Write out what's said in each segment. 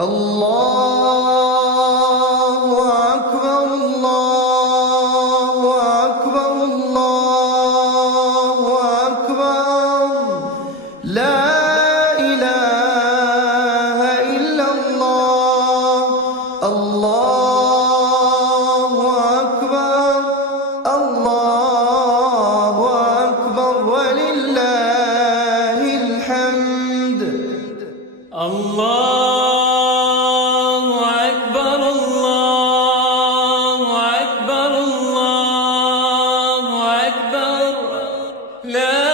الله أكبر الله أكبر الله أكبر لا إله إلا الله الله أكبر الله أكبر ولله الحمد الله أكبر الله أكبر الله أكبر لا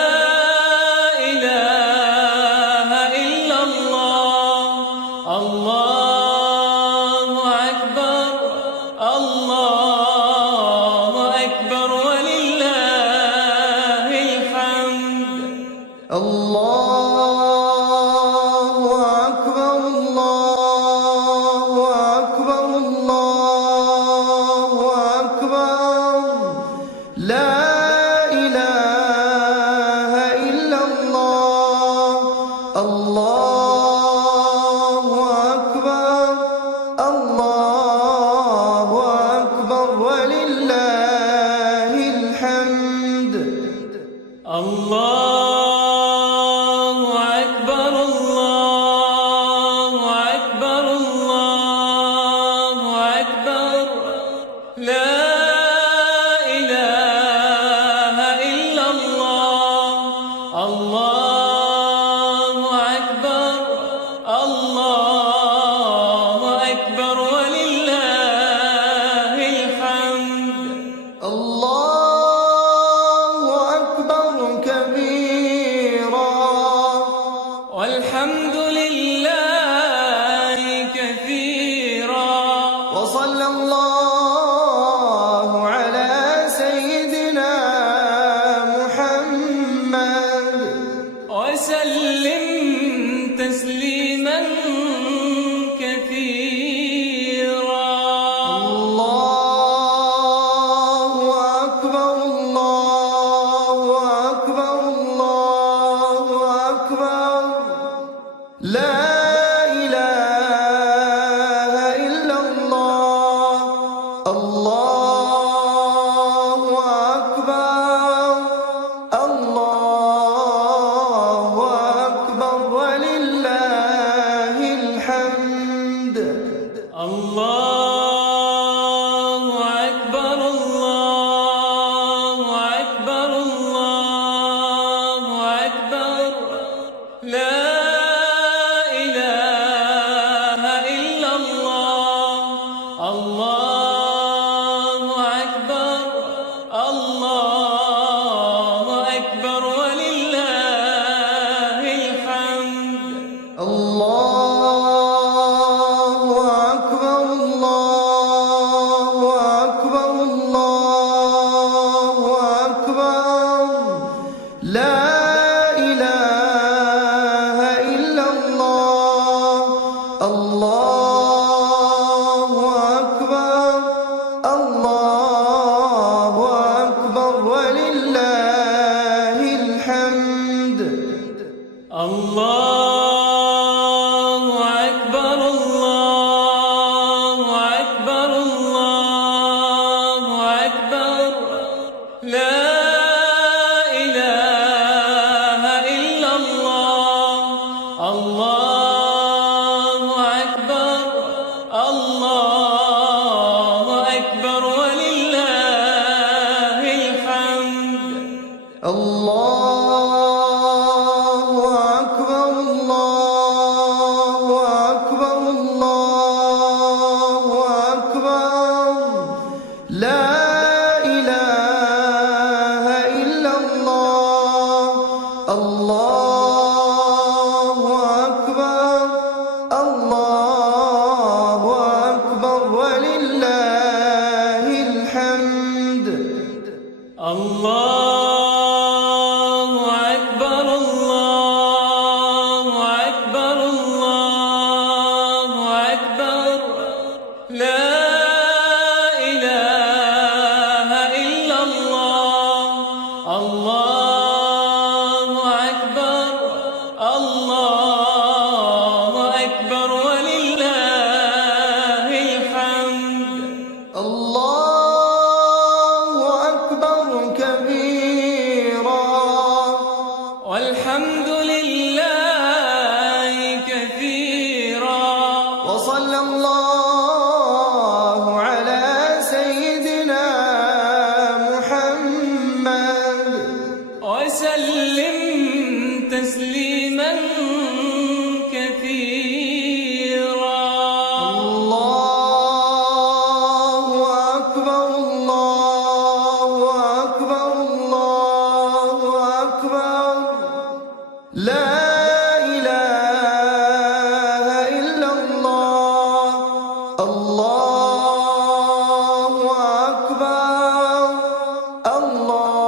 إله إلا الله الله أكبر الله أكبر ولله الحمد الله أكبر الله أكبر الله أكبر لا إله إلا الله الله أكبر الله أكبر ولله الحمد الله أكبر الله أكبر الله أكبر لا إله إلا الله الله أكبر الله أكبر ولله الحمد الله أكبر كبيرا والحمد لله كثيرا وصلى الله على سيدنا محمد وسلم تسليما كثيرا الله أكبر الله أكبر الله أكبر لا إله إلا الله الله أكبر الله أكبر ولله الحمد الله أكبر الله أكبر الله أكبر لا إله إلا الله الله أكبر الله أكبر ولله الحمد الله أكبر الله أكبر الله أكبر لا إله إلا الله الله أكبر الله أكبر ولله الحمد الله أكبر الله أكبر الله أكبر لا إله إلا الله الله أكبر وصلى الله على سيدنا محمد وسلم تسليما كثيرا. الله أكبر الله أكبر الله أكبر لا إله إلا الله. الله أكبر الله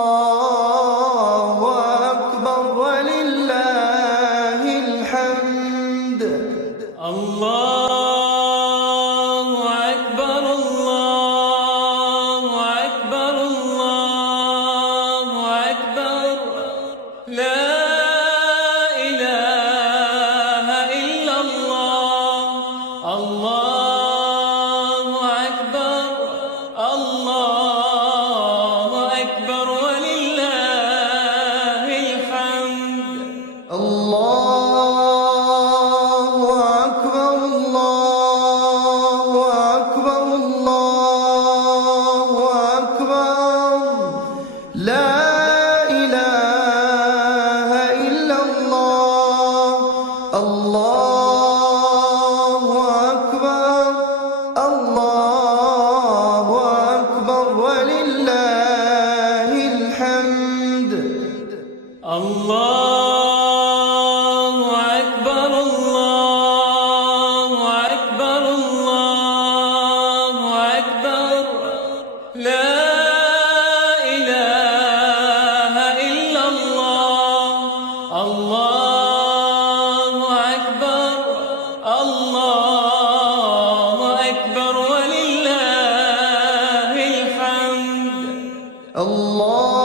أكبر ولله الحمد. الله أكبر الله أكبر الله أكبر لا إله إلا الله. الله أكبر الله أكبر ولله الحمد. الله أكبر الله أكبر الله أكبر لا إله إلا الله. الله أكبر الله أكبر ولله الحمد. الله أكبر الله أكبر الله أكبر لا إله إلا الله. الله أكبر الله أكبر ولله الحمد. الله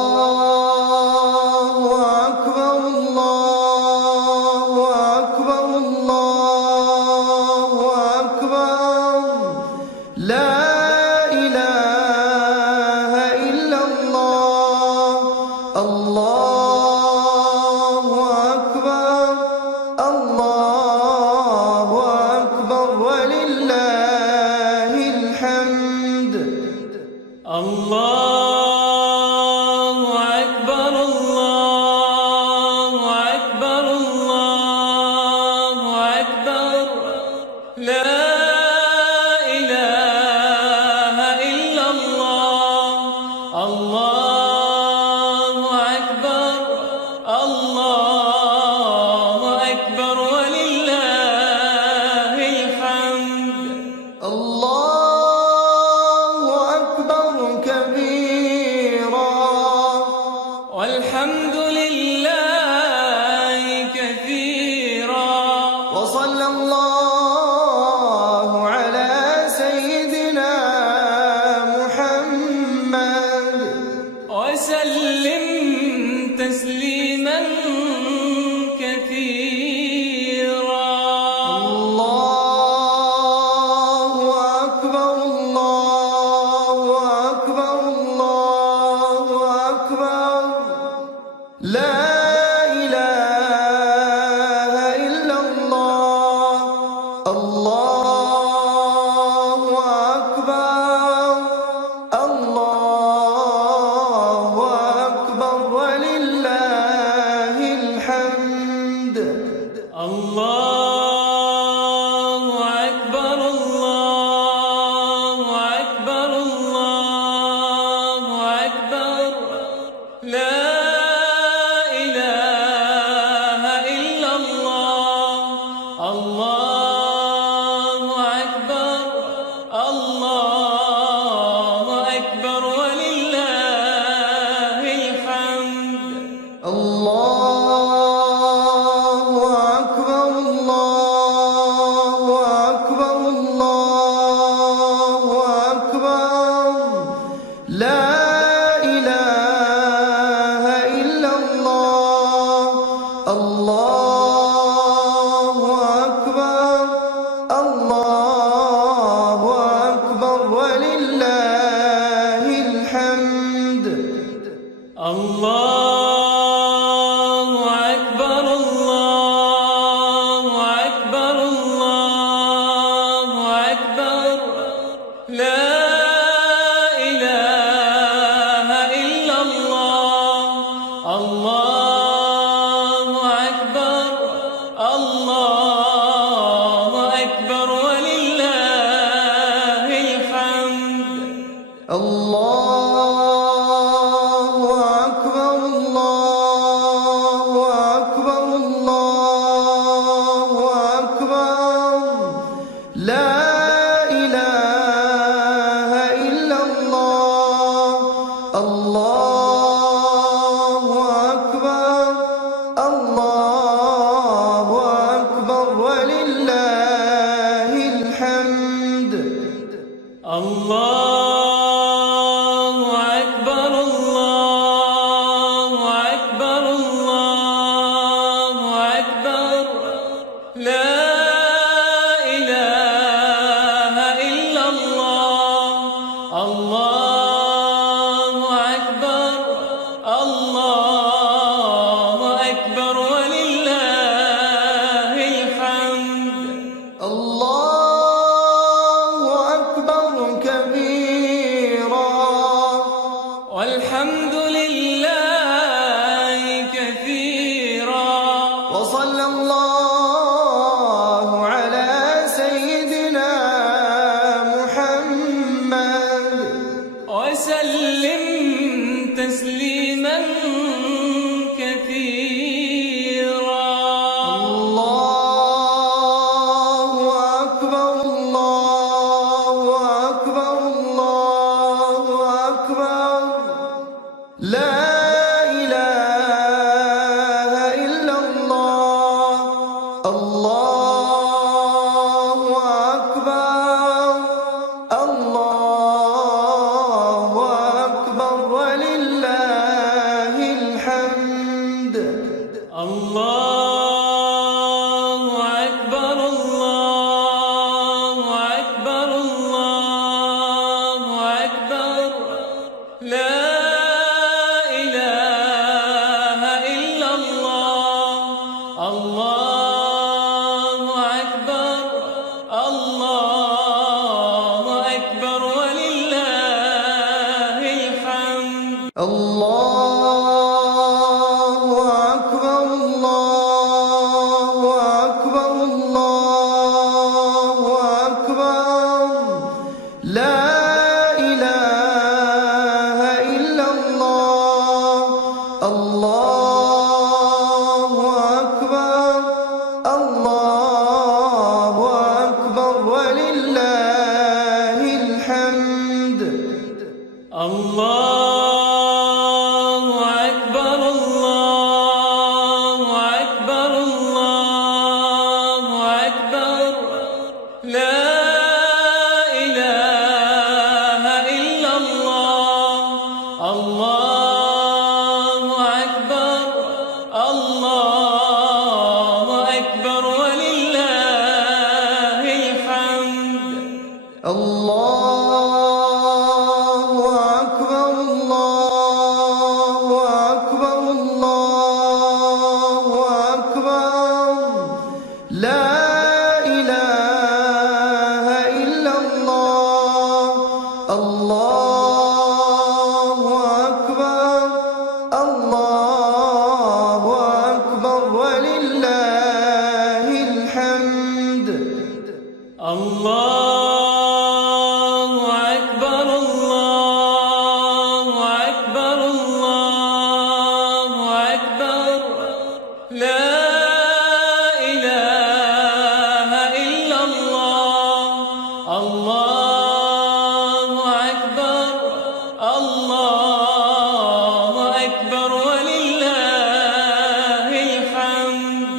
أكبر الله أكبر الله أكبر لا إله إلا الله. الله أكبر الله أكبر ولله الحمد. الله أكبر الله أكبر الله أكبر لا إله إلا الله. الله أكبر الله أكبر ولله الحمد. الله أكبر كبيرا والحمد لله كثيرا. وصلى الله الله أكبر الله أكبر الله أكبر لا إله إلا الله الله أكبر الله أكبر ولله الحمد الله أكبر الله أكبر الله أكبر لا إله إلا الله الله أكبر الله أكبر ولله الحمد الله أكبر الله أكبر الله أكبر لا إله إلا الله الله أكبر الله أكبر ولله الحمد الله أكبر الله أكبر الله أكبر لا إله إلا الله الله أكبر الله أكبر ولله الحمد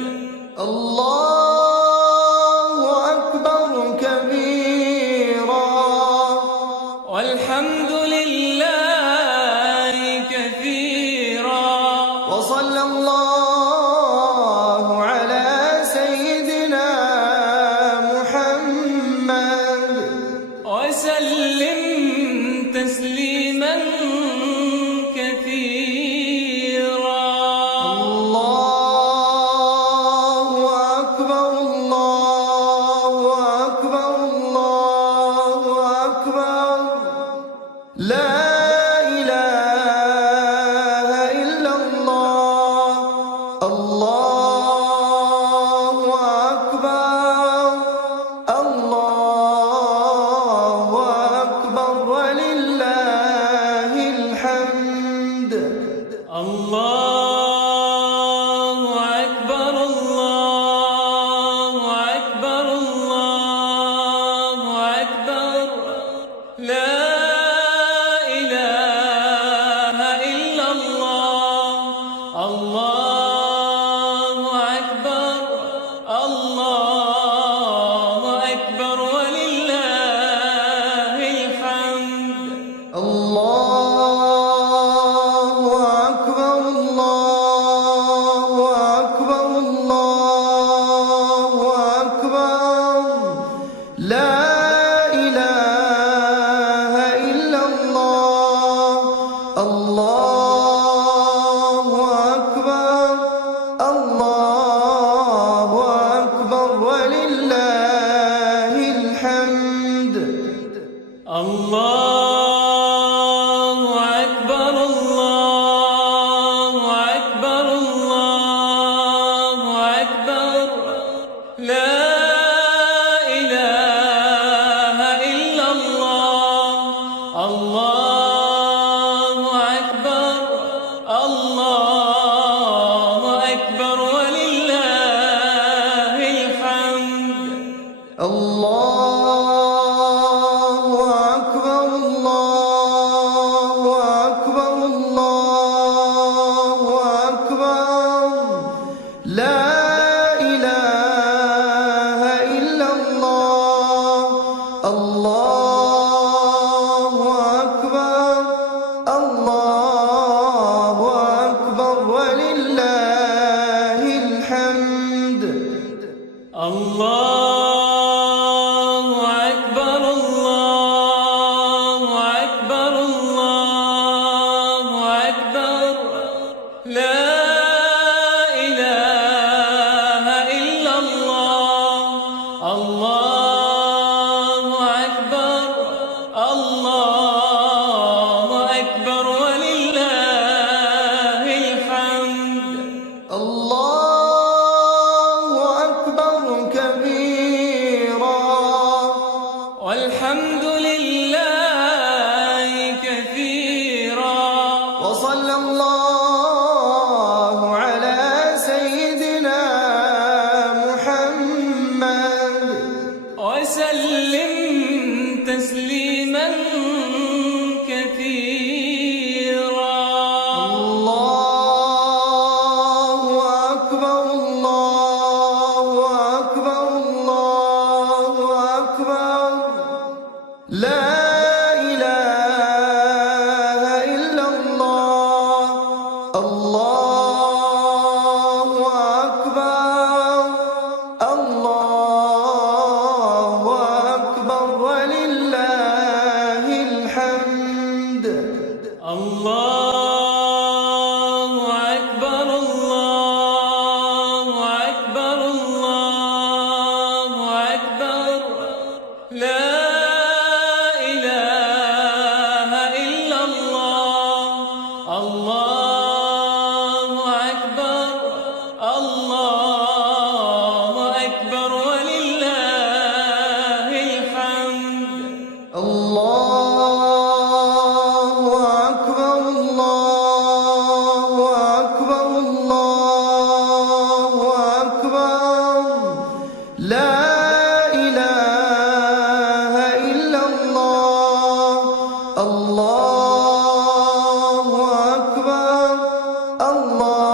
الله أكبر كبيرا والحمد لله كثيرا وصلى الله على سيدنا محمد وسلم تسليما كثيرا الله أكبر الله أكبر الله أكبر لا إله إلا الله الله أكبر الله أكبر ولله وسلم تسليما كثيرا. الله أكبر الله أكبر الله أكبر لا إله إلا الله. الله أكبر الله أكبر ولله الحمد. الله أكبر الله أكبر الله أكبر لا إله إلا الله. الله أكبر الله أكبر ولله الحمد. الله أكبر الله أكبر الله أكبر لا إله إلا الله. الله أكبر الله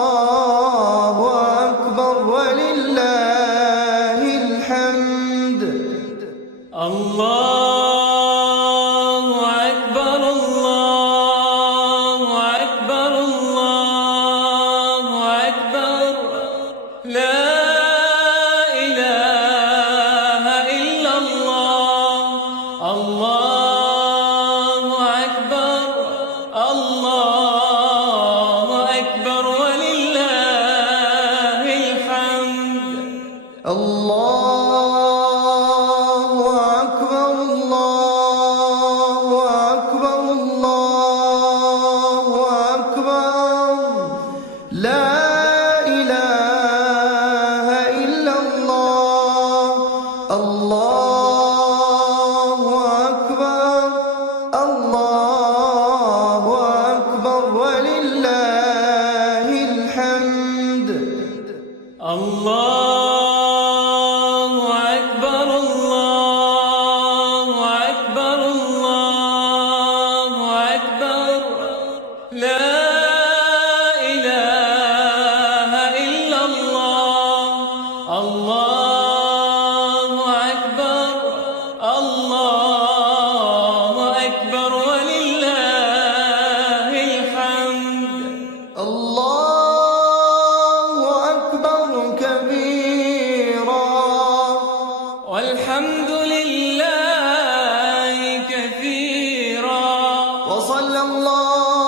أكبر ولله الحمد. الله أكبر الله أكبر الله أكبر لا إله إلا الله. الله أكبر الله أكبر ولله الحمد. الله أكبر الله أكبر الله أكبر لا إله إلا الله. الله أكبر الله أكبر ولله الحمد. الله أكبر الله أكبر الله أكبر لا إله إلا الله. الله أكبر الله أكبر ولله الحمد. الله أكبر كبيرا والحمد لله كثيرا. وصلى الله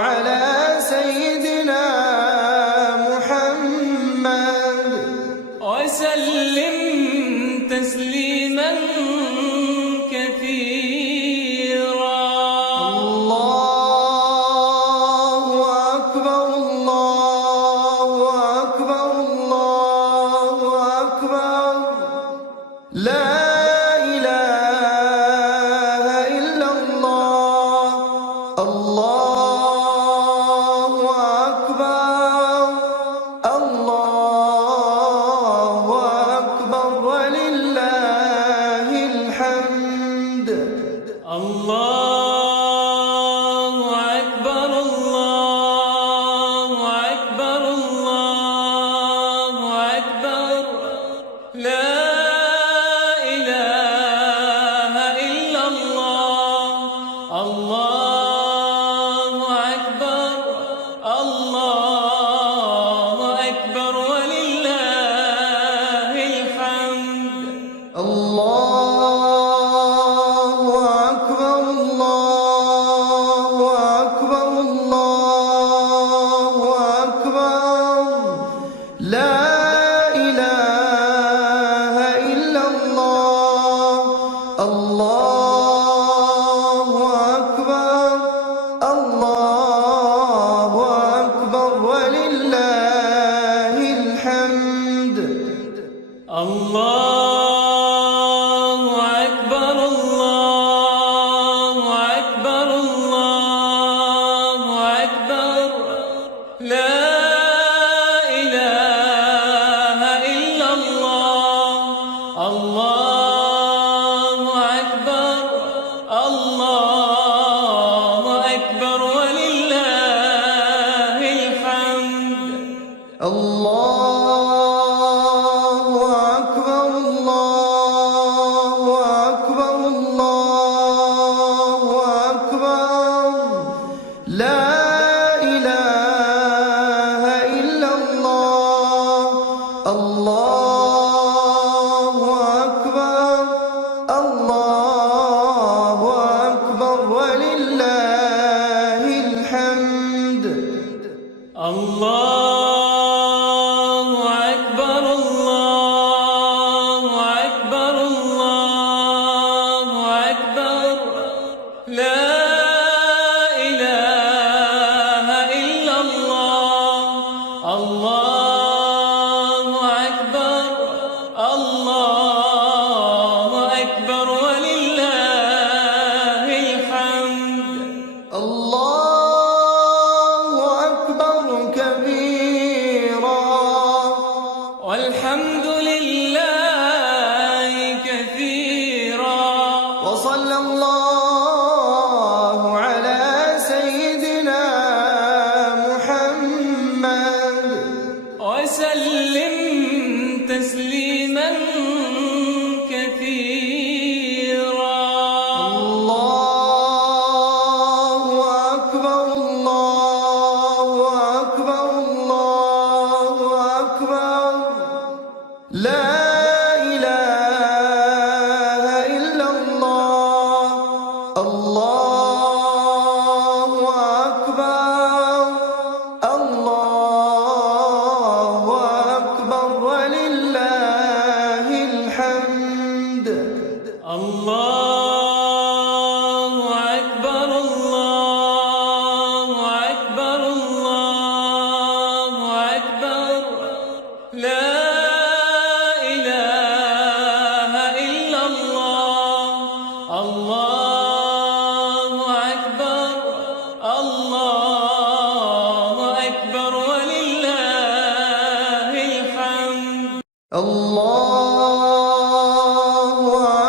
على سيدنا محمد وسلم تسليما كثيرا. الله أكبر الله أكبر الله أكبر لا إله إلا الله. الله أكبر الله أكبر ولله الحمد. الله أكبر الله أكبر الله أكبر لا إله إلا الله. الله أكبر الله أكبر ولله الحمد. الله أكبر الله أكبر الله أكبر لا إله إلا الله. الله أكبر الله أكبر ولله الحمد. الله أكبر الله أكبر الله أكبر لا إله إلا الله. الله الله أكبر الله أكبر الله أكبر لا إله إلا الله الله أكبر الله أكبر ولله الحمد الله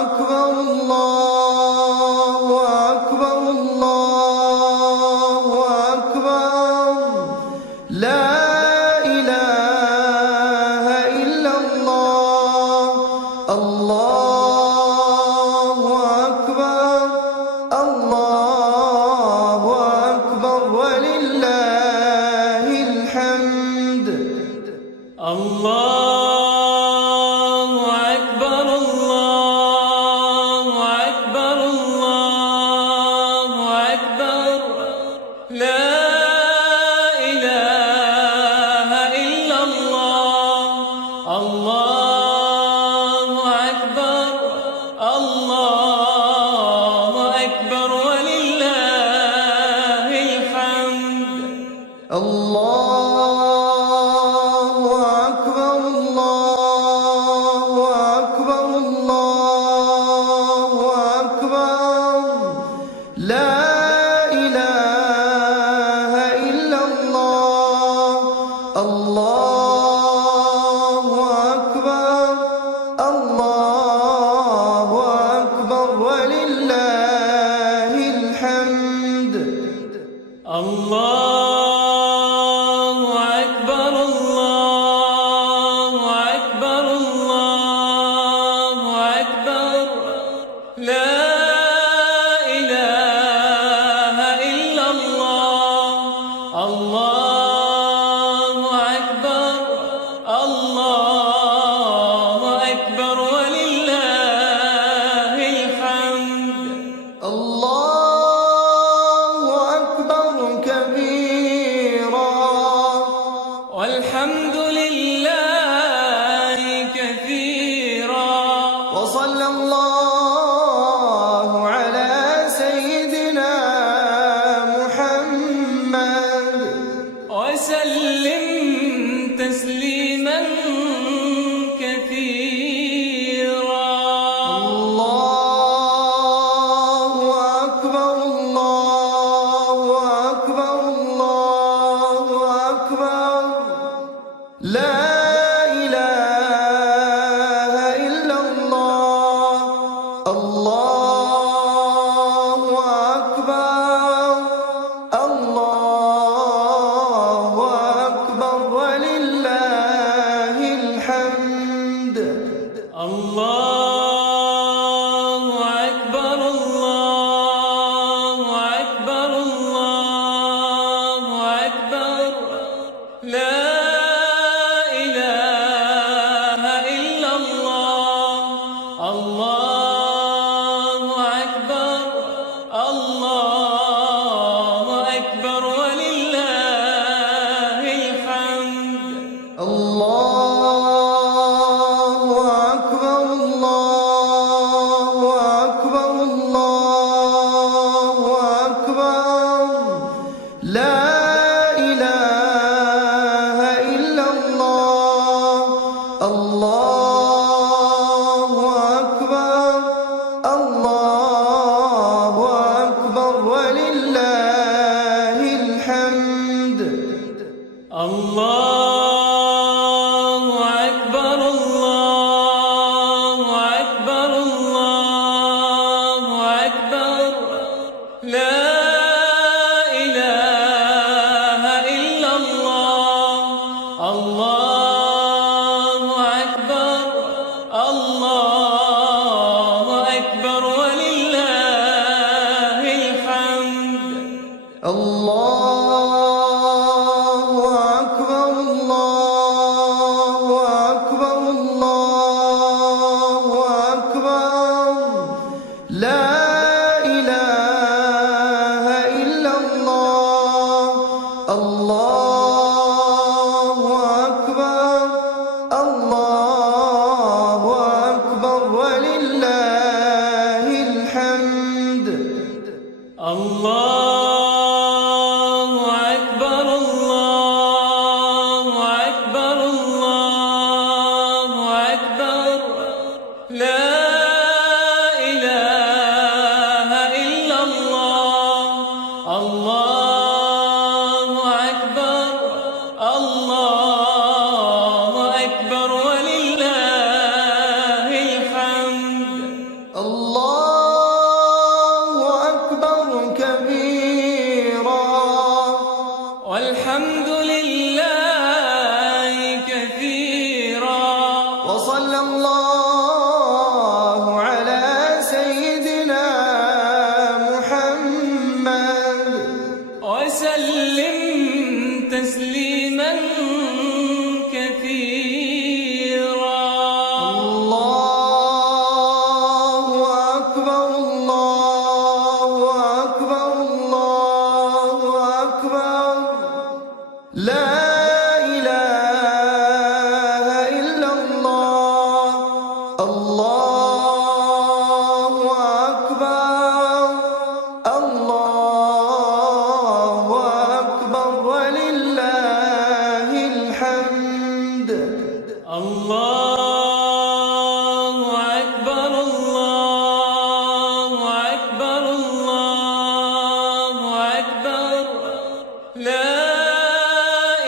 أكبر الله أكبر الله أكبر لا إله إلا الله الله أكبر الله أكبر ولله الحمد الله أكبر الله أكبر الله أكبر لا إله إلا الله الله أكبر الله أكبر ولله الحمد الله أكبر الله أكبر الله أكبر لا إله إلا الله الله أكبر الله أكبر ولله الحمد الله أكبر الله أكبر الله أكبر لا إله إلا الله الله أكبر الله أكبر ولله الحمد الله أكبر كبيرا والحمد لله كثيرا وصلى الله على سيدنا محمد وسلم تسليما كثيرا الله أكبر الله أكبر الله أكبر لا إله إلا الله الله أكبر الله أكبر ولله الحمد الله أكبر الله أكبر الله أكبر لا إله إلا الله الله أكبر الله أكبر ولله الحمد الله أكبر الله أكبر الله أكبر لا إله إلا الله الله أكبر الله أكبر ولله الحمد الله أكبر الله أكبر الله أكبر لا إله إلا الله الله أكبر الله أكبر ولله الحمد الله أكبر الله أكبر الله أكبر لا إله إلا الله الله أكبر الله أكبر ولله الله أكبر كبيرا والحمد لله كثيرا وصلى الله على سيدنا محمد وسلم تسليما كثيرا الله أكبر الله أكبر الله أكبر لا إله إلا الله الله أكبر الله أكبر ولله الحمد الله أكبر الله أكبر الله أكبر لا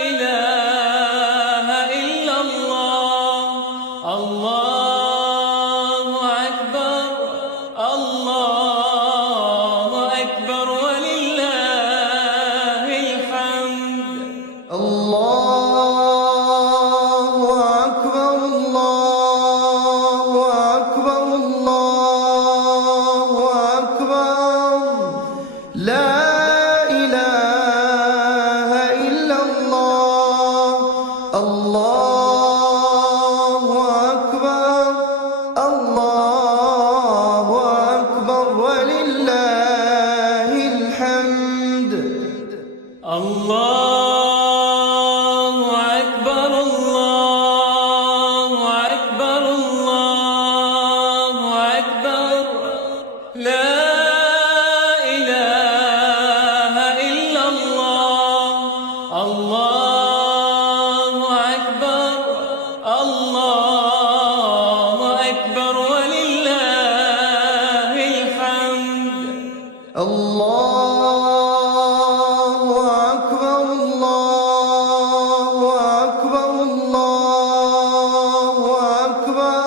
إله إلا الله الله أكبر الله أكبر ولله الحمد الله أكبر الله أكبر الله أكبر لا إله إلا الله الله أكبر الله أكبر ولله الحمد الله أكبر الله أكبر الله أكبر لا إله إلا الله الله أكبر الله أكبر ولله الحمد الله أكبر الله أكبر الله أكبر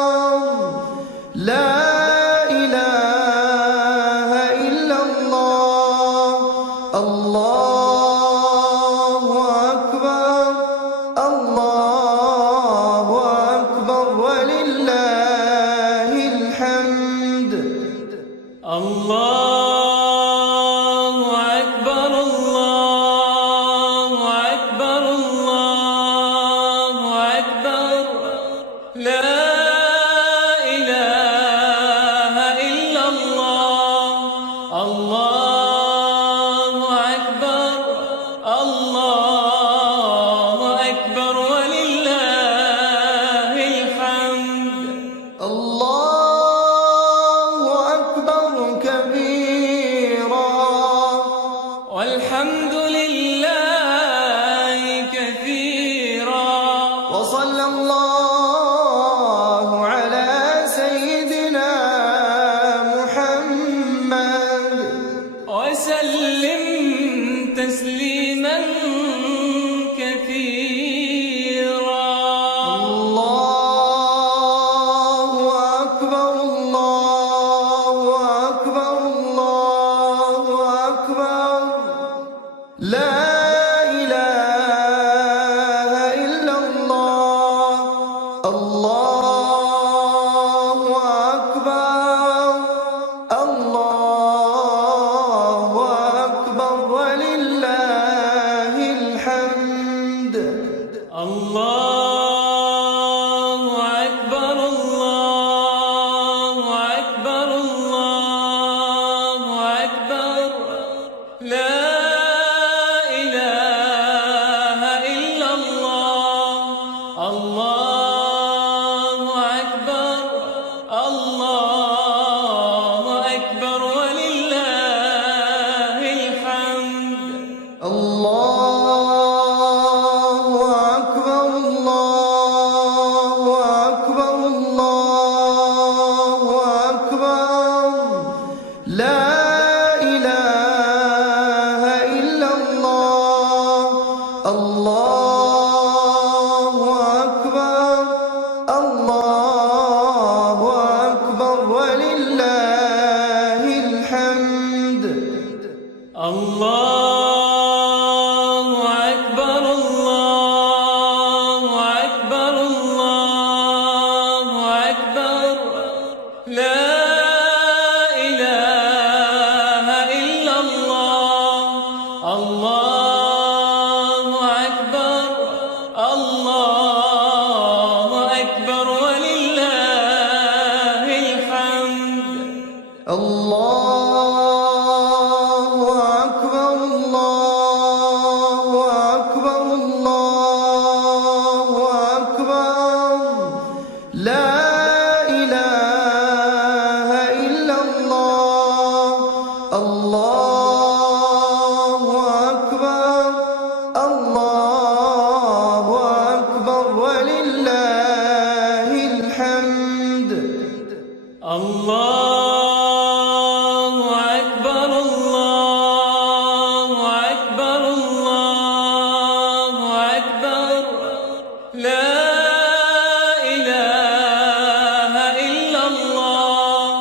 لا إله إلا الله الله أكبر الله أكبر ولله الحمد الله أكبر الله أكبر الله أكبر لا إله إلا الله الله أكبر الله أكبر ولله الحمد الله أكبر كبيرا الله أكبر الله أكبر الله أكبر لا إله إلا الله الله أكبر الله أكبر ولله الحمد الله أكبر الله أكبر الله أكبر لا إله إلا الله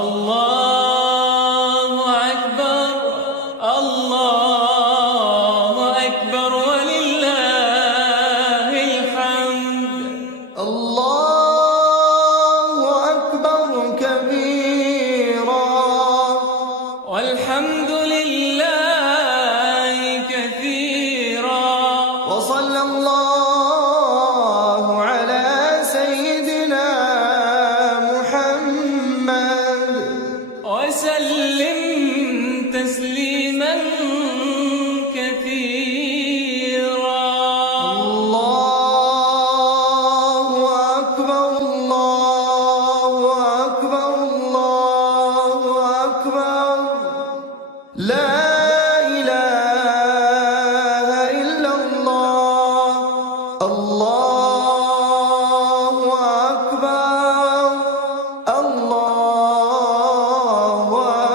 الله أكبر الله أكبر ولله الحمد الله أكبر كبيرا والحمد لله كثيرا وصلى الله على سيدنا محمد وسلم تسليما كثيرا الله أكبر الله أكبر الله أكبر لا إله إلا الله الله أكبر الله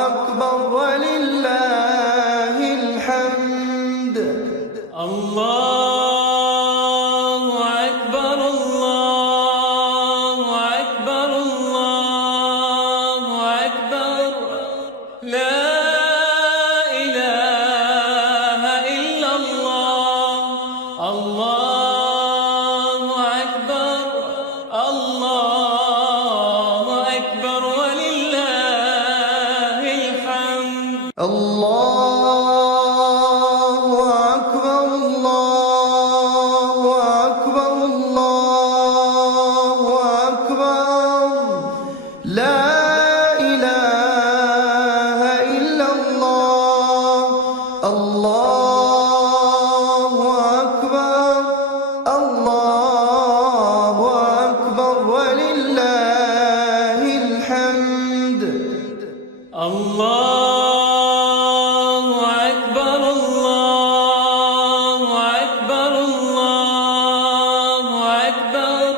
أكبر ولله الحمد الله أكبر الله أكبر الله أكبر لا إله إلا الله الله أكبر الله أكبر ولله الحمد الله أكبر الله أكبر الله أكبر لا إله إلا الله الله أكبر الله أكبر ولله الحمد الله أكبر الله أكبر الله أكبر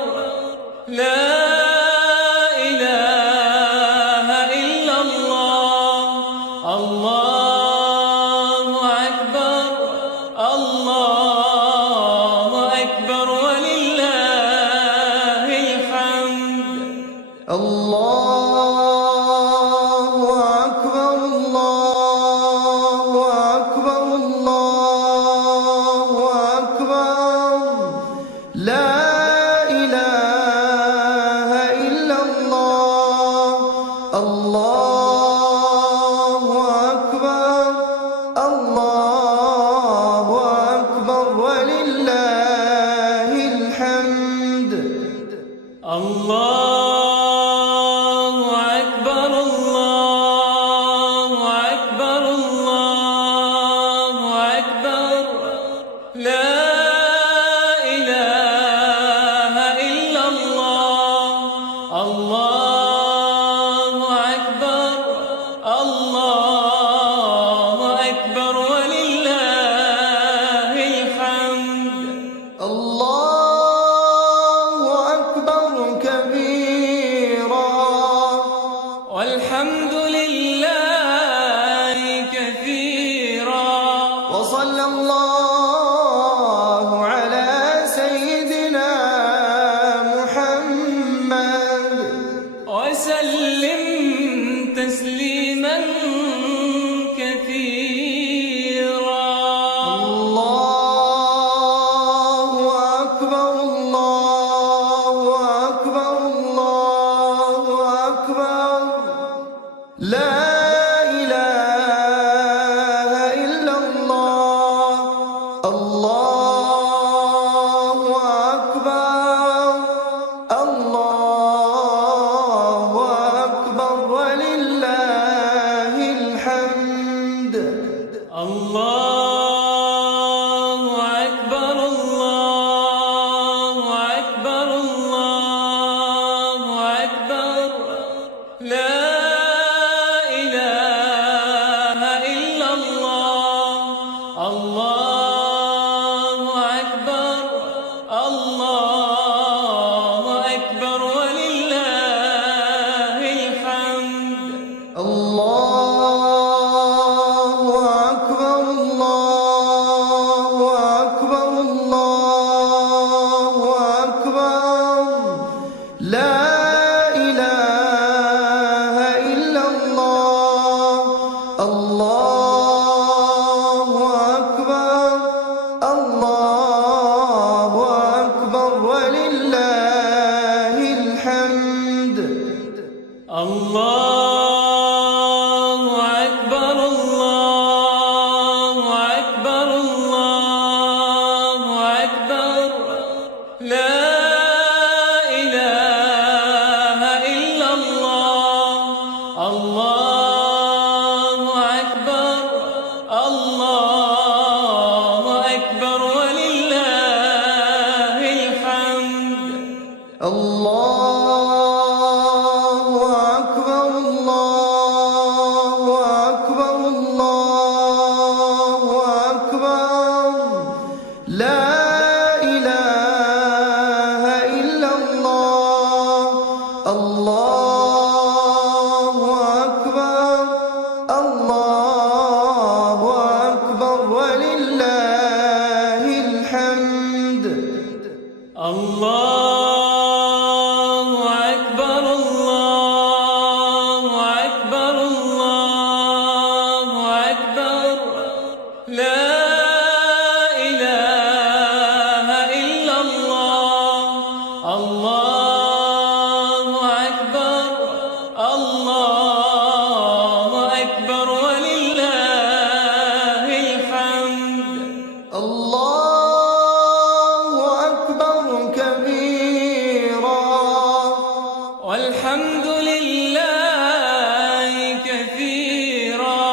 لا إله إلا الله الله أكبر الله أكبر ولله الحمد الله أكبر الله أكبر الله أكبر لا إله إلا الله الله أكبر الله أكبر ولله الحمد الله أكبر الله أكبر الله أكبر لا إله إلا الله الله أكبر الله أكبر ولله الحمد الله أكبر كبيرا والحمد لله كثيرا وصلى الله على سيدنا محمد وسلم تسليما كثيرا الله أكبر الله أكبر الله أكبر لا إله إلا الله الله أكبر الله أكبر ولله الله أكبر الله أكبر الله أكبر لا إله إلا الله الله أكبر الله أكبر ولله الحمد الله أكبر الله أكبر الله أكبر لا إله إلا الله الله أكبر الله أكبر ولله الحمد الله أكبر الله أكبر الله أكبر لا إله إلا الله الله أكبر الله أكبر ولله الحمد الله أكبر الله أكبر الله أكبر لا إله إلا الله الله أكبر الله أكبر ولله الحمد الله أكبر كبيرا والحمد لله كثيرا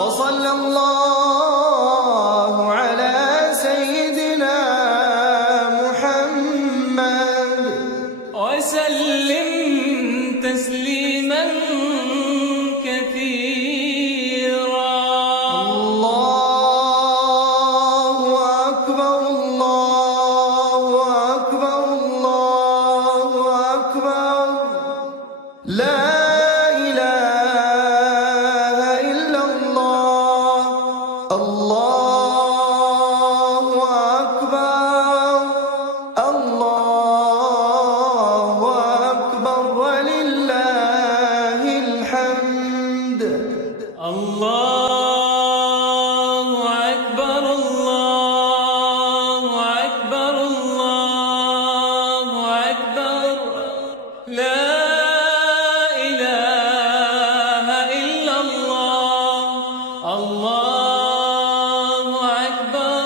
وصلى الله على سيدنا محمد وسلم تسليما كثيرا الله أكبر الله أكبر الله أكبر لا إله إلا الله الله أكبر الله أكبر ولله الحمد الله أكبر الله أكبر الله أكبر لا إله إلا الله الله أكبر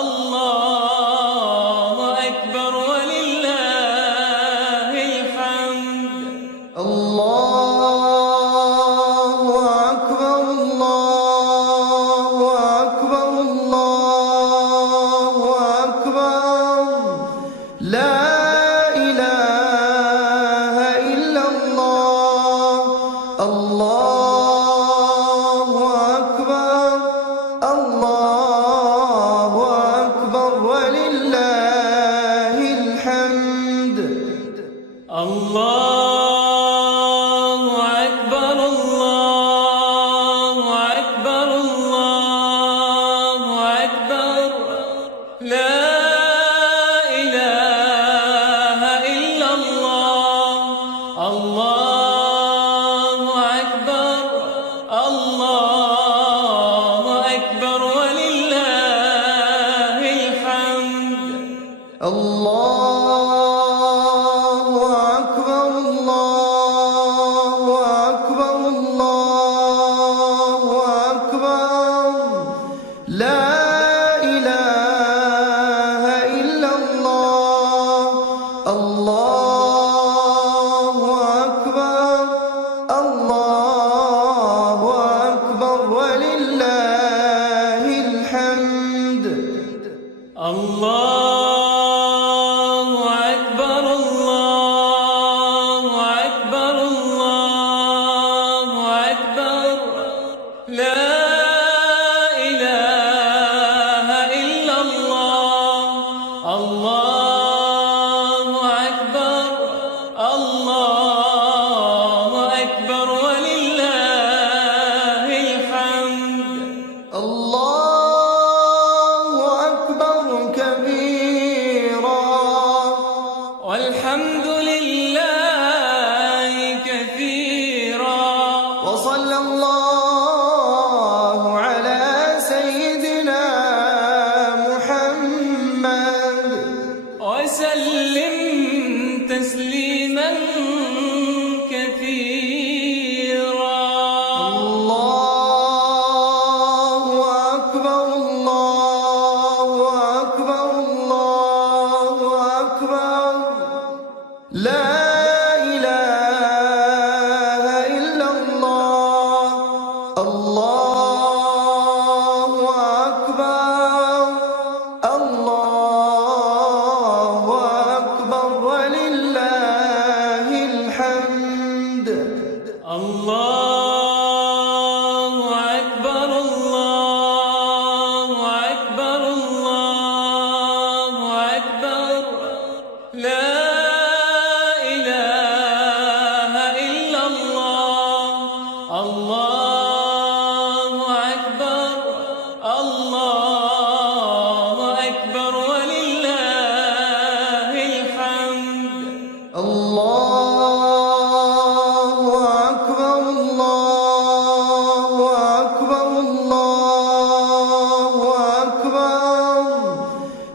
الله أكبر ولله الحمد الله أكبر وصلى الله على سيدنا محمد وسلم تسليما كثيرا. الله أكبر الله أكبر الله أكبر لا إله إلا الله. الله أكبر الله أكبر ولله الحمد. الله أكبر الله أكبر الله أكبر لا إله إلا الله. الله أكبر الله أكبر ولله الحمد. الله أكبر الله أكبر الله أكبر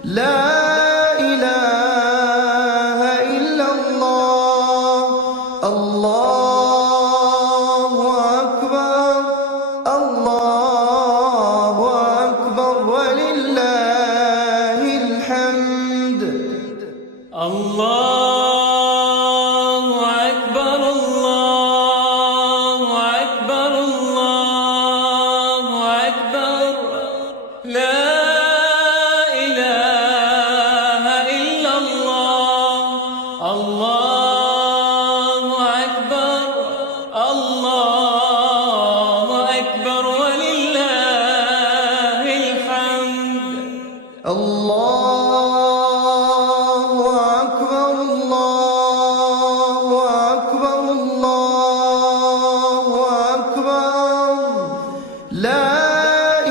لا إله إلا الله. الله أكبر الله أكبر ولله الحمد. الله أكبر الله أكبر الله أكبر لا إله إلا الله. الله أكبر الله أكبر ولله الحمد. الله أكبر الله أكبر الله أكبر لا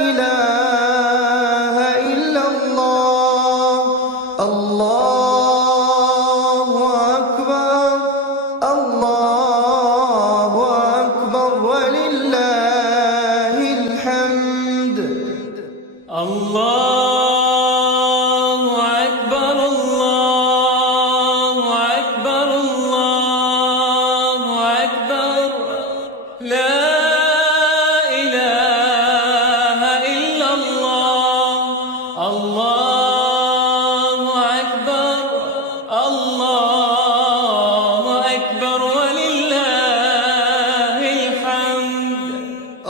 إله إلا الله. الله أكبر الله أكبر ولله الحمد. الله أكبر الله أكبر الله أكبر لا إله إلا الله. الله أكبر الله أكبر ولله الحمد.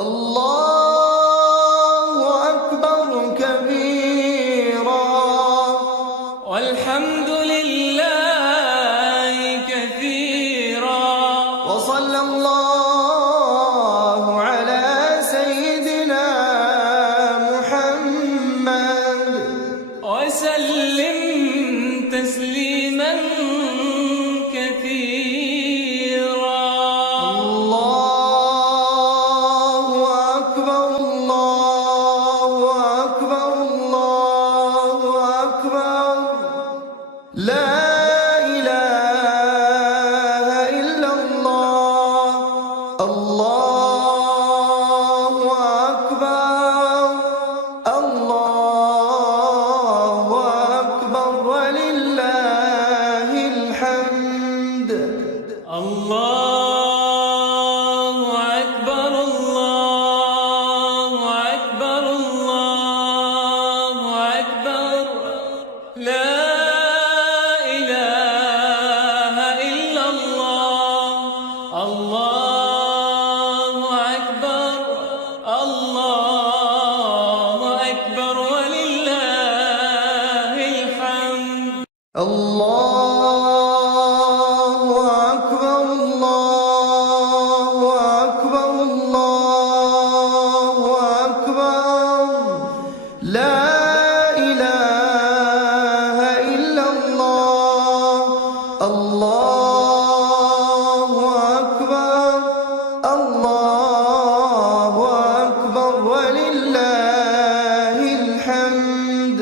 الله أكبر كبيرا والحمد لله كثيرا. وصلى الله على سيدنا محمد وسلم تسليما كثيرا. الله أكبر الله أكبر الله أكبر لا إله إلا الله. الله أكبر الله أكبر ولله الحمد. الله أكبر الله أكبر الله أكبر لا إله إلا الله. الله أكبر الله أكبر ولله الحمد. الله أكبر الله أكبر الله أكبر لا إله إلا الله. الله أكبر الله أكبر ولله الحمد.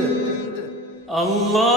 الله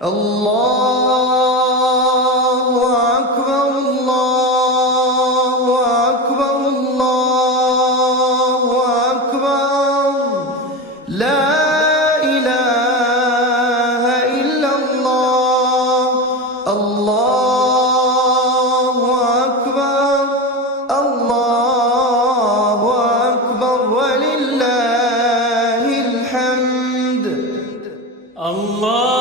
الله أكبر الله أكبر الله أكبر لا إله إلا الله الله أكبر الله أكبر ولله الحمد الله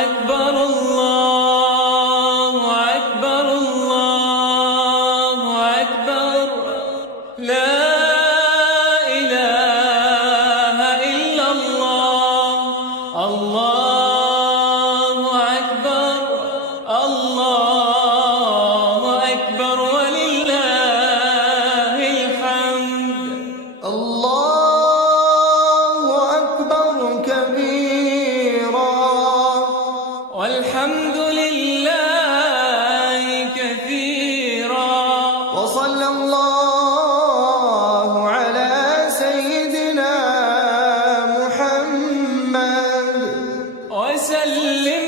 أكبر الله أكبر الله أكبر لا إله إلا الله الله أكبر الله أكبر ولله الحمد الله أكبر كبيرا والحمد لله كثيرا وصلى الله على سيدنا محمد وسلم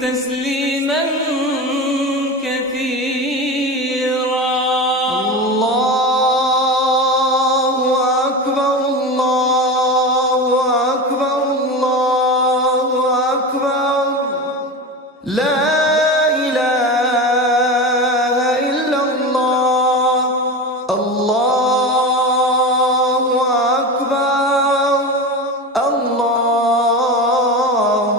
تسليما كثيرا الله أكبر الله أكبر الله أكبر لا إله إلا الله الله أكبر الله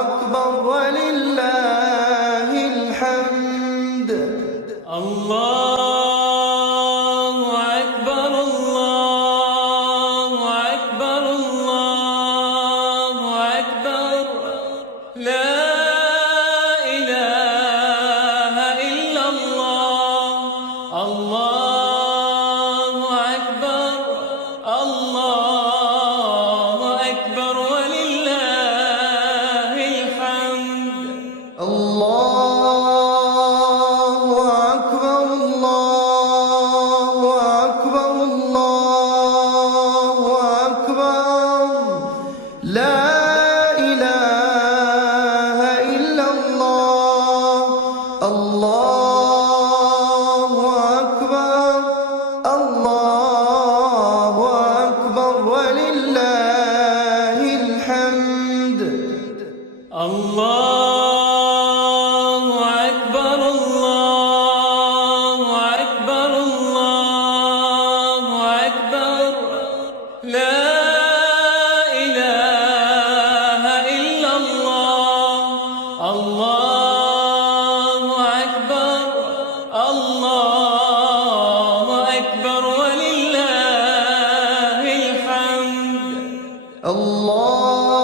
أكبر ولله الحمد الله أكبر الله أكبر الله أكبر لا إله إلا الله الله أكبر الله أكبر ولله الحمد الله أكبر الله أكبر الله أكبر لا إله إلا الله الله أكبر الله أكبر ولله الحمد الله أكبر الله أكبر الله أكبر لا إله إلا الله الله أكبر الله أكبر ولله الحمد الله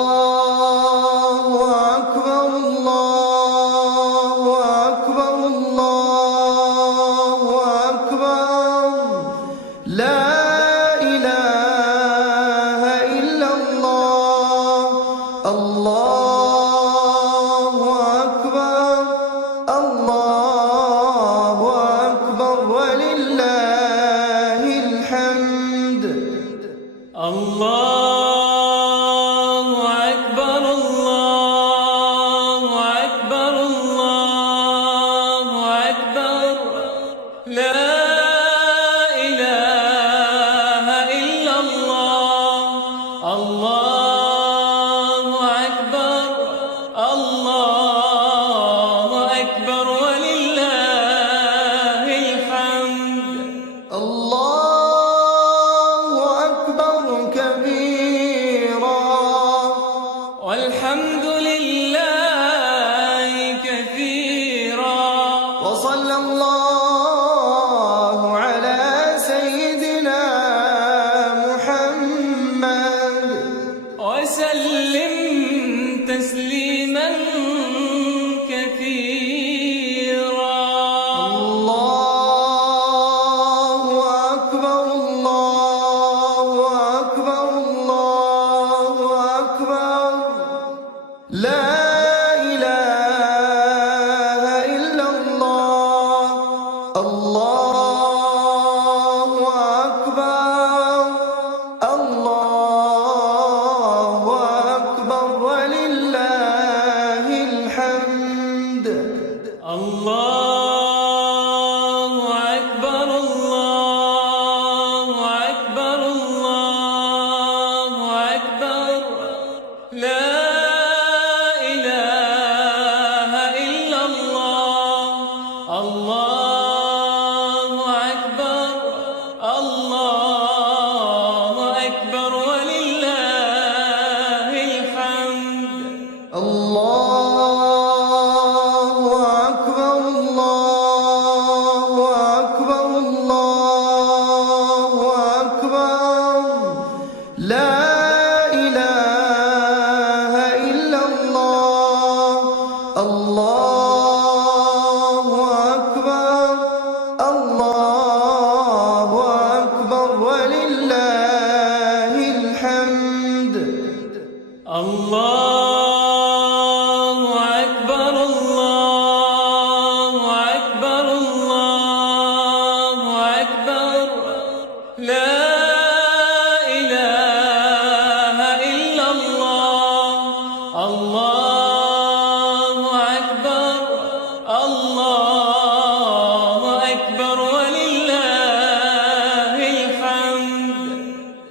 أكبر الله أكبر الله أكبر لا إله إلا الله الله أكبر الله أكبر ولله الحمد الله أكبر الله أكبر الله أكبر لا إله إلا الله الله أكبر الله أكبر ولله الحمد الله أكبر كبيرا والحمد لله كثيرا وصلى الله على سيدنا محمد وسلم تسليما كثيرا الله أكبر الله أكبر الله أكبر لا إله إلا الله الله أكبر الله أكبر ولله لا إله إلا الله. الله أكبر، الله أكبر ولله الحمد. الله أكبر، الله أكبر، الله أكبر. لا إله إلا الله. الله أكبر، الله أكبر ولله الحمد. الله أكبر، الله أكبر، الله أكبر. لا إله إلا الله. الله أكبر، الله أكبر ولله الحمد.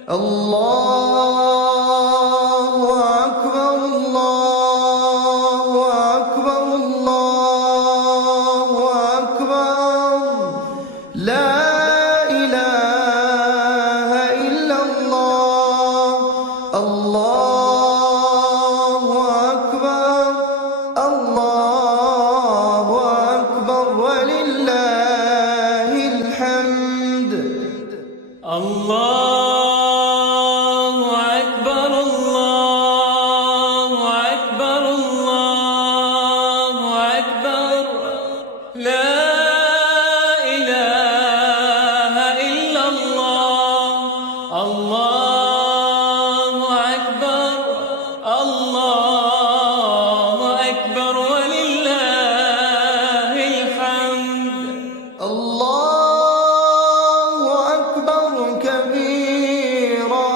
الله أكبر، الله أكبر، الله أكبر. لا إله إلا الله. الله أكبر، الله أكبر ولله الحمد. الله أكبر، الله أكبر، الله أكبر. لا إله إلا الله. الله أكبر، الله أكبر ولله الحمد. الله أكبر كبيرا،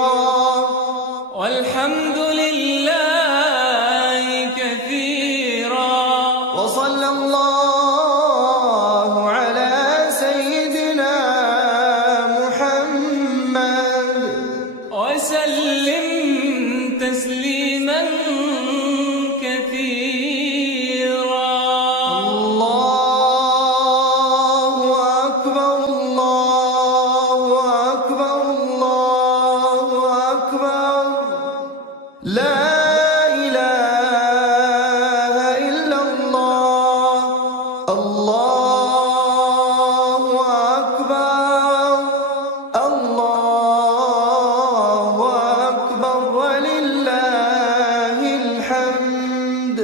والحمد لله كثيرا. وصلى الله على سيدنا محمد وسلم تسليما كثيرا. الله أكبر، الله أكبر، الله أكبر. لا إله إلا الله. الله أكبر، الله أكبر ولله الحمد.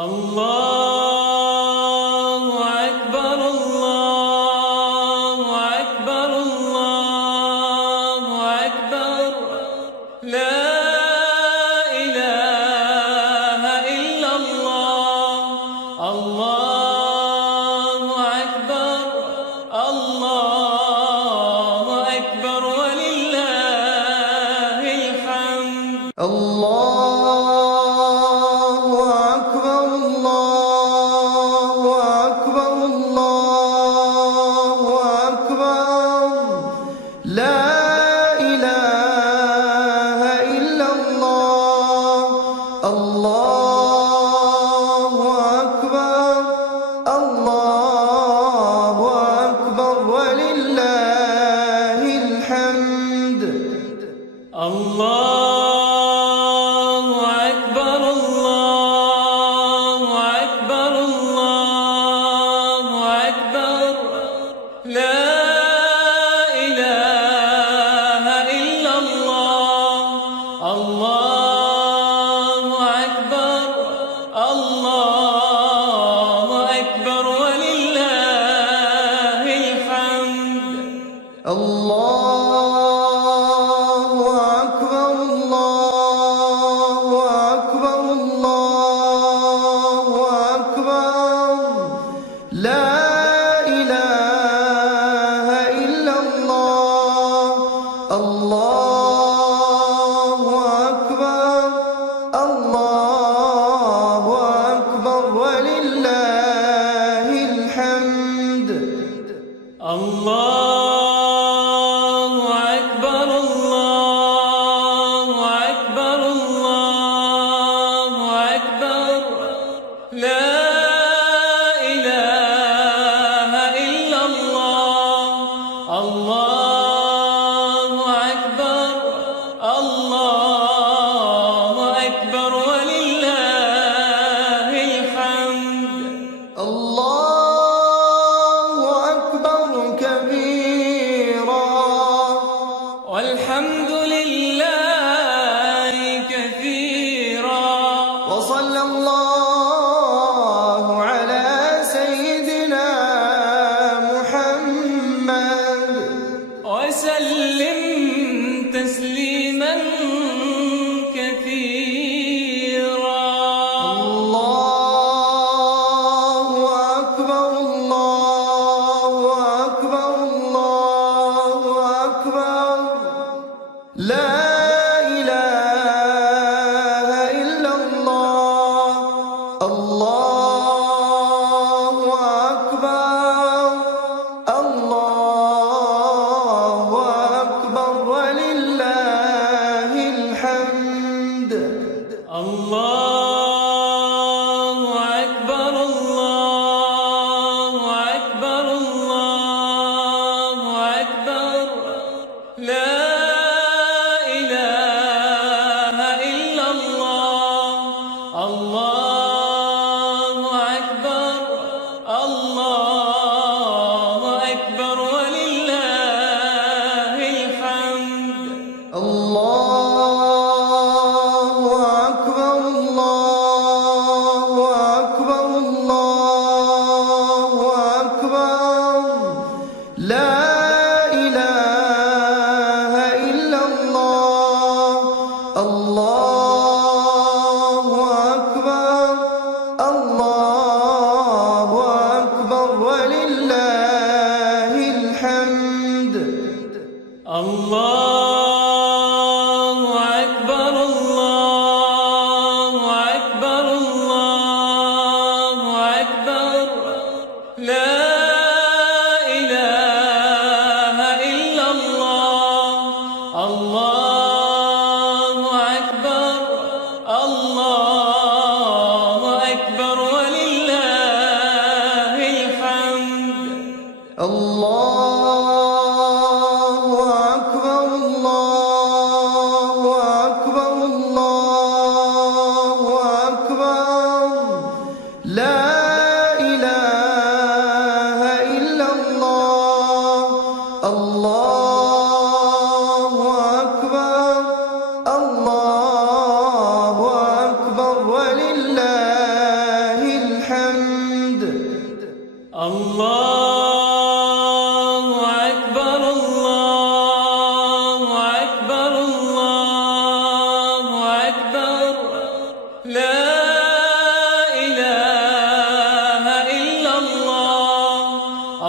الله أكبر، الله أكبر، الله أكبر. لا إله إلا الله. الله أكبر، الله أكبر ولله الحمد. الله أكبر، الله أكبر، الله أكبر. لا إله إلا الله. الله أكبر، الله أكبر ولله الحمد. الله وصلى الله على سيدنا محمد وسلم تسليما كثيرا. الله أكبر الله أكبر الله أكبر لا إله إلا الله. الله أكبر الله أكبر ولله الحمد. الله أكبر الله أكبر الله أكبر لا إله إلا الله. الله أكبر الله أكبر ولله الحمد. الله أكبر الله أكبر الله أكبر لا إله إلا الله. الله أكبر الله أكبر ولله الحمد. الله أكبر الله أكبر الله أكبر لا إله إلا الله. الله أكبر الله أكبر ولله الحمد. الله أكبر الله أكبر الله أكبر لا إله إلا الله. الله أكبر الله أكبر ولله الحمد. الله أكبر الله أكبر الله أكبر لا إله إلا الله.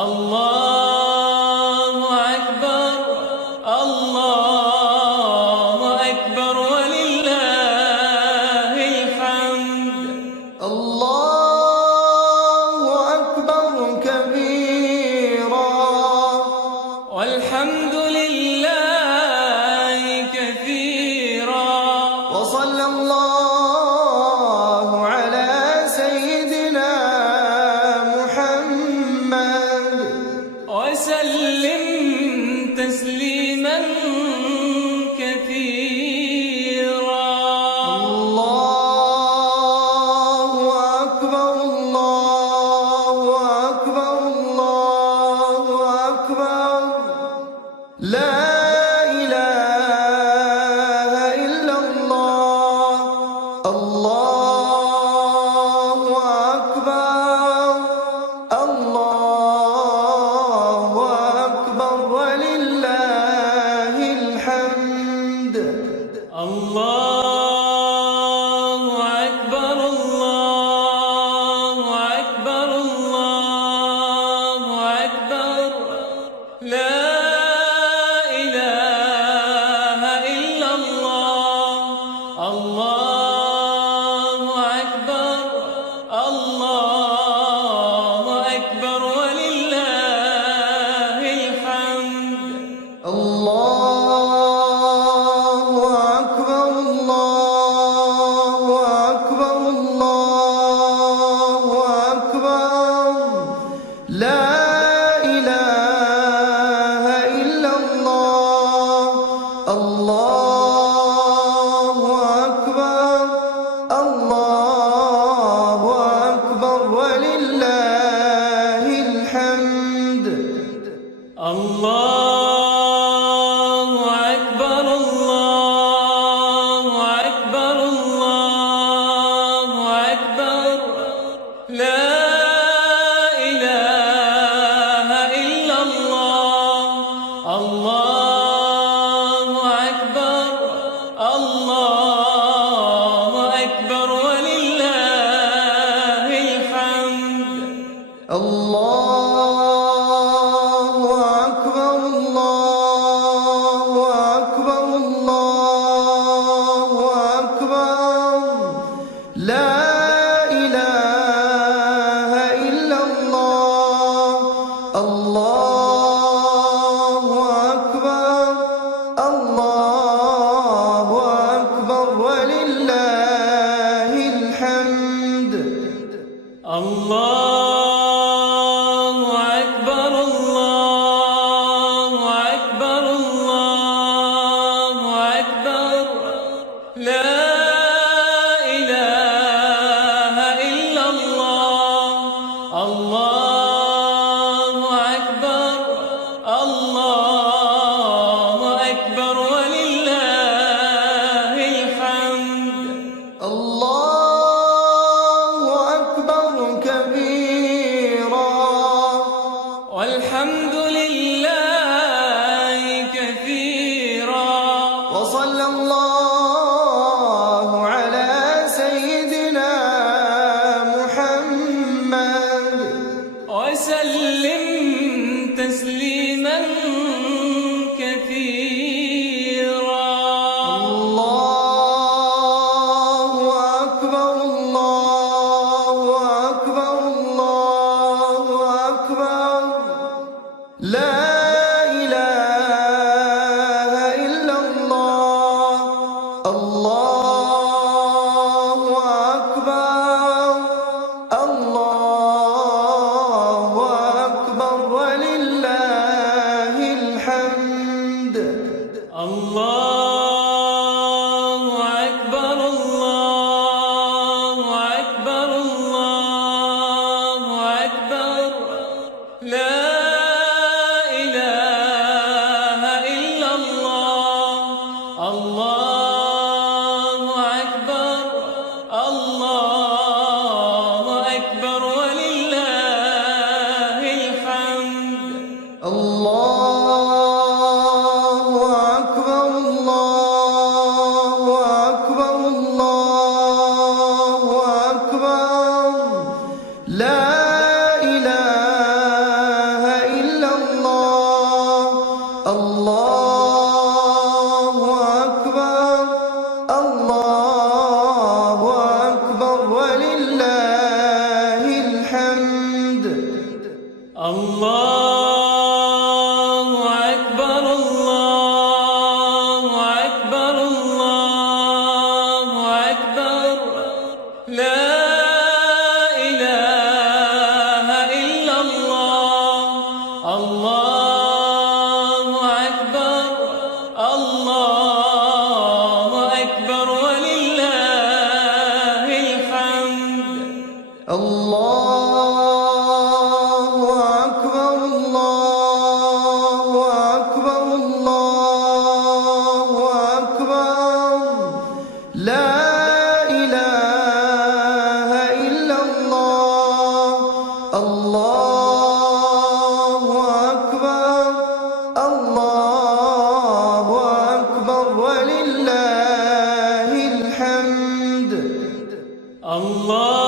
الله أكبر الله أكبر ولله الحمد. الله أكبر كبيرا والحمد لله كثيرا. وصلى الله على سيدنا محمد وسلم تسليما كثيرا. الله أكبر الله أكبر الله أكبر لا إله إلا الله. الله أكبر الله أكبر ولله الحمد. الله أكبر الله أكبر الله أكبر لا إله إلا الله. الله أكبر الله أكبر ولله الحمد. الله أكبر الله أكبر الله أكبر لا إله إلا الله. الله أكبر الله أكبر الله أكبر الله أكبر لا إله إلا الله الله أكبر الله أكبر ولله الحمد الله